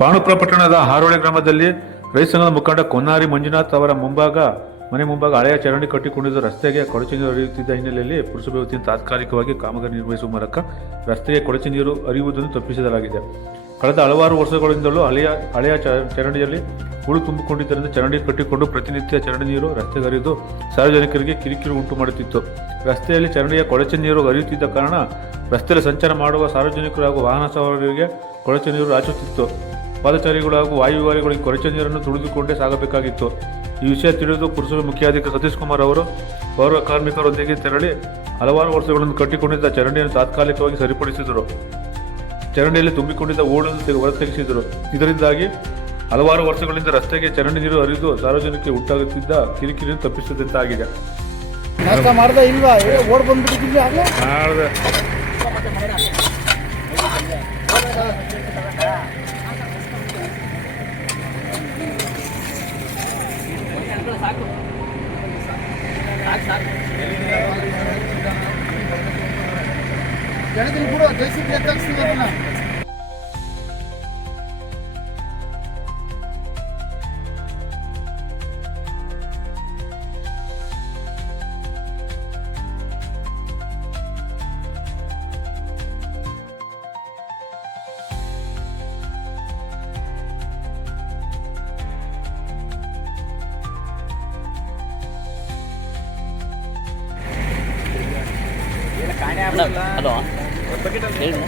ಪಾಂಡುಪುರ ಪಟ್ಟಣದ ಹಾರೋಳಿ ಗ್ರಾಮದಲ್ಲಿ ರೈತ ಸಂಘದ ಮುಖಂಡ ಕೊನ್ನಾರಿ ಮಂಜುನಾಥ್ ಅವರ ಮನೆ ಮುಂಭಾಗ ಹಳೆಯ ಚರಂಡಿ ಕಟ್ಟಿಕೊಂಡಿದ್ದ ರಸ್ತೆಗೆ ಕೊಳಚೆ ನೀರು ಹರಿಯುತ್ತಿದ್ದ ಹಿನ್ನೆಲೆಯಲ್ಲಿ ಪುರಸಭೆ ವತಿಯಿಂದ ತಾತ್ಕಾಲಿಕವಾಗಿ ಕಾಮಗಾರಿ ನಿರ್ವಹಿಸುವ ಮೂಲಕ ರಸ್ತೆಗೆ ಕೊಳಚೆ ನೀರು ಹರಿಯುವುದನ್ನು ತಪ್ಪಿಸಲಾಗಿದೆ. ಕಳೆದ ಹಲವಾರು ವರ್ಷಗಳಿಂದಲೂ ಹಳೆಯ ಚರಂಡಿಯಲ್ಲಿ ಹೂಳು ತುಂಬಿಕೊಂಡಿದ್ದರಿಂದ ಚರಂಡಿ ಕಟ್ಟಿಕೊಂಡು ಪ್ರತಿನಿತ್ಯ ಚರಂಡಿ ನೀರು ರಸ್ತೆಗೆ ಹರಿದು ಸಾರ್ವಜನಿಕರಿಗೆ ಕಿರಿಕಿರಿ ಉಂಟು ಮಾಡುತ್ತಿತ್ತು. ರಸ್ತೆಯಲ್ಲಿ ಚರಂಡಿಯ ಕೊಳಚೆ ನೀರು ಹರಿಯುತ್ತಿದ್ದ ಕಾರಣ ರಸ್ತೆಯಲ್ಲಿ ಸಂಚಾರ ಮಾಡುವ ಸಾರ್ವಜನಿಕರು ಹಾಗೂ ವಾಹನ ಸವಾರರಿಗೆ ಕೊಳಚೆ ನೀರು ರಾಚುತ್ತಿತ್ತು. ಪಾದಚಾರಿಗಳು ಹಾಗೂ ವಾಯುವಿಹಾರಿಗಳಿಗೆ ಕೊಳಚೆ ನೀರನ್ನು ತುಳಿದುಕೊಂಡೇ ಸಾಗಬೇಕಾಗಿತ್ತು. ಈ ವಿಷಯ ತಿಳಿದು ಪುರಸಭೆ ಮುಖ್ಯಾಧಿಕಾರಿ ಸತೀಶ್ ಕುಮಾರ್ ಅವರು ಪೌರ ಕಾರ್ಮಿಕರೊಂದಿಗೆ ತೆರಳಿ ಹಲವಾರು ವರ್ಷಗಳನ್ನು ಕಟ್ಟಿಕೊಂಡಿದ್ದ ಚರಂಡಿಯನ್ನು ತಾತ್ಕಾಲಿಕವಾಗಿ ಸರಿಪಡಿಸಿದರು. ಚರಂಡಿಯಲ್ಲಿ ತುಂಬಿಕೊಂಡಿದ್ದ ಹೂಳನ್ನು ಹೊರತೆಗೆಸಿದರು. ಇದರಿಂದಾಗಿ ಹಲವಾರು ವರ್ಷಗಳಿಂದ ರಸ್ತೆಗೆ ಚರಂಡಿ ನೀರು ಹರಿದು ಸಾರ್ವಜನಿಕರಿಗೆ ಉಂಟಾಗುತ್ತಿದ್ದ ಕಿರಿಕಿರಿಯನ್ನು ತಪ್ಪಿಸಿದಂತಾಗಿದೆ. ಹಲೋ ಹೇಳಿ